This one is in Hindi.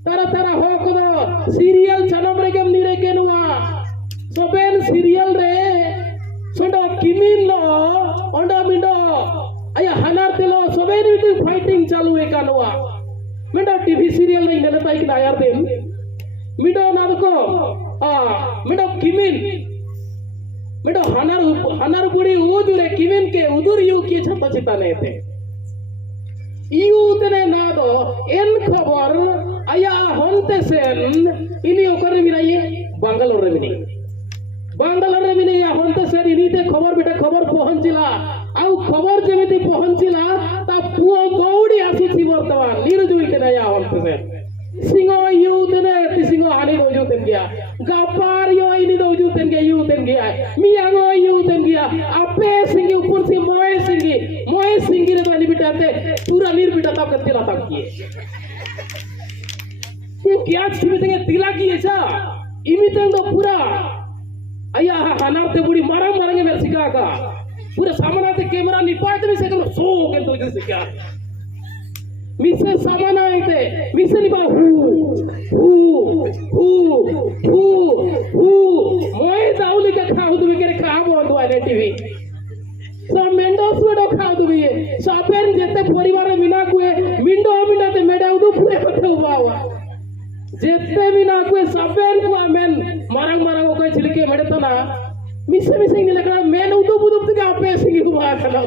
तारा तारा हो को सीरियल चनम रे गेम निरे केनुआ सोबेन सीरियल रे सोडो किमिन लो ओंडा मिंडो आया हनार तेलो सोबेन विद फाइटिंग चालू है कानुआ मिंडो टीवी सीरियल नहीं नेले ताई कि आयार दिन मिंडो ना को मिंडो किमिन मिंडो हनार बुड़ी उदुरे किमिन के उदुर यू के छता चिता ने थे यू तने ना दो इन खबर आया होंते सेन इनी ओकर रे मिनाइए बांगालोर रे मिनी या होंते सेन इनी ते खबर बेटा खबर पहुंचिला आउ खबर जेमिति पहुंचिला ता पुओ गौडी आसुची वर्तमान निर्जुई तने या होंते सेन सिंगो यू तने ति सिंगो हानि दोजु तेन गया गापार यो इनी दोजु तेन गया यू तेन गया मियांगो यू तेन गया आपे सिंगी ऊपर से मोए सिंगी रे तो बिटाते पूरा निर्बिटा तक तिला तक किए तू क्या सिमितेंगे तिला किए सा इमितेंग तो पूरा आया हनार ते बुड़ी मारा मारेंगे मेरे सिका का पूरे सामना ते कैमरा निपात में से करो सो के तो जैसे क्या मिसे सामना आते मिसे निपा मोए दाउली का खाओ तुम्हें करे खाओ बोल वाले टीवी सो मेंडोस वेडो खाओ तुम्हें सापेन जेते परिवार मिना कुए मिंडो ते मेडा उदु पूरे होते हुआ जेते मिना कुए सापेन को मेन मारंग कोई छिलके मेडे तो ना मिसे निलकड़ा मेन उदु बुदु ते आपे सिंगी हुआ खला